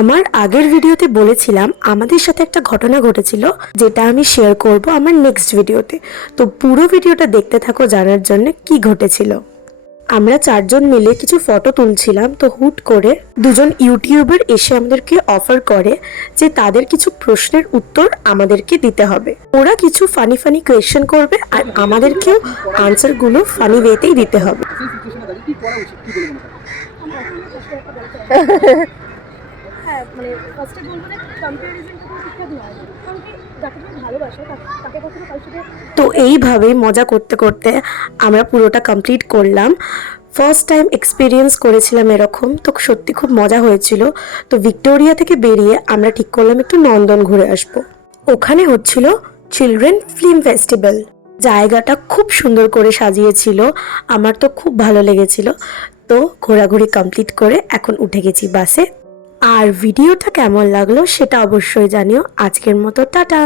আমার আগের ভিডিওতে বলেছিলাম আমাদের সাথে একটা ঘটনা ঘটেছিল, যেটা আমি শেয়ার করব আমার নেক্সট ভিডিওতে। তো পুরো ভিডিওটা দেখতে থাকো জানার জন্য কি ঘটেছিল। আমরা চারজন মিলে কিছু ফটো তুলছিলাম, তো হুট করে দুজন ইউটিউবার এসে আমাদেরকে অফার করে যে তাদের কিছু প্রশ্নের উত্তর আমাদেরকে দিতে হবে। ওরা কিছু ফানি ফানি কোয়েশ্চেন করবে আর আমাদেরকেও আনসারগুলো ফানি ওয়েতেই দিতে হবে। হ্যাঁ, মানে ফার্স্টে বলবো যে কম্প্যারিজন কোনো ঠিকঠাক নয়, কারণ কি যাকে তুমি ভালোবাসো তাকে কখনো কারোর সাথে। তো এইভাবেই মজা করতে করতে আমরা পুরোটা কমপ্লিট করলাম। ফার্স্ট টাইম এক্সপিরিয়েন্স করেছিলাম এরকম, তো সত্যি খুব মজা হয়েছিল। তো ভিক্টোরিয়া থেকে বেরিয়ে আমরা ঠিক করলাম একটু নন্দন ঘুরে আসব। ওখানে হচ্ছিল চিলড্রেন ফিল্ম ফেস্টিভ্যাল। জায়গাটা খুব সুন্দর করে সাজিয়েছিল, আমার তো খুব ভালো লেগেছিল। তো ঘোরাঘুরি কমপ্লিট করে এখন উঠে গেছি বাসে। আর ভিডিওটা কেমন লাগলো সেটা অবশ্যই জানিও। আজকের মতো টাটা।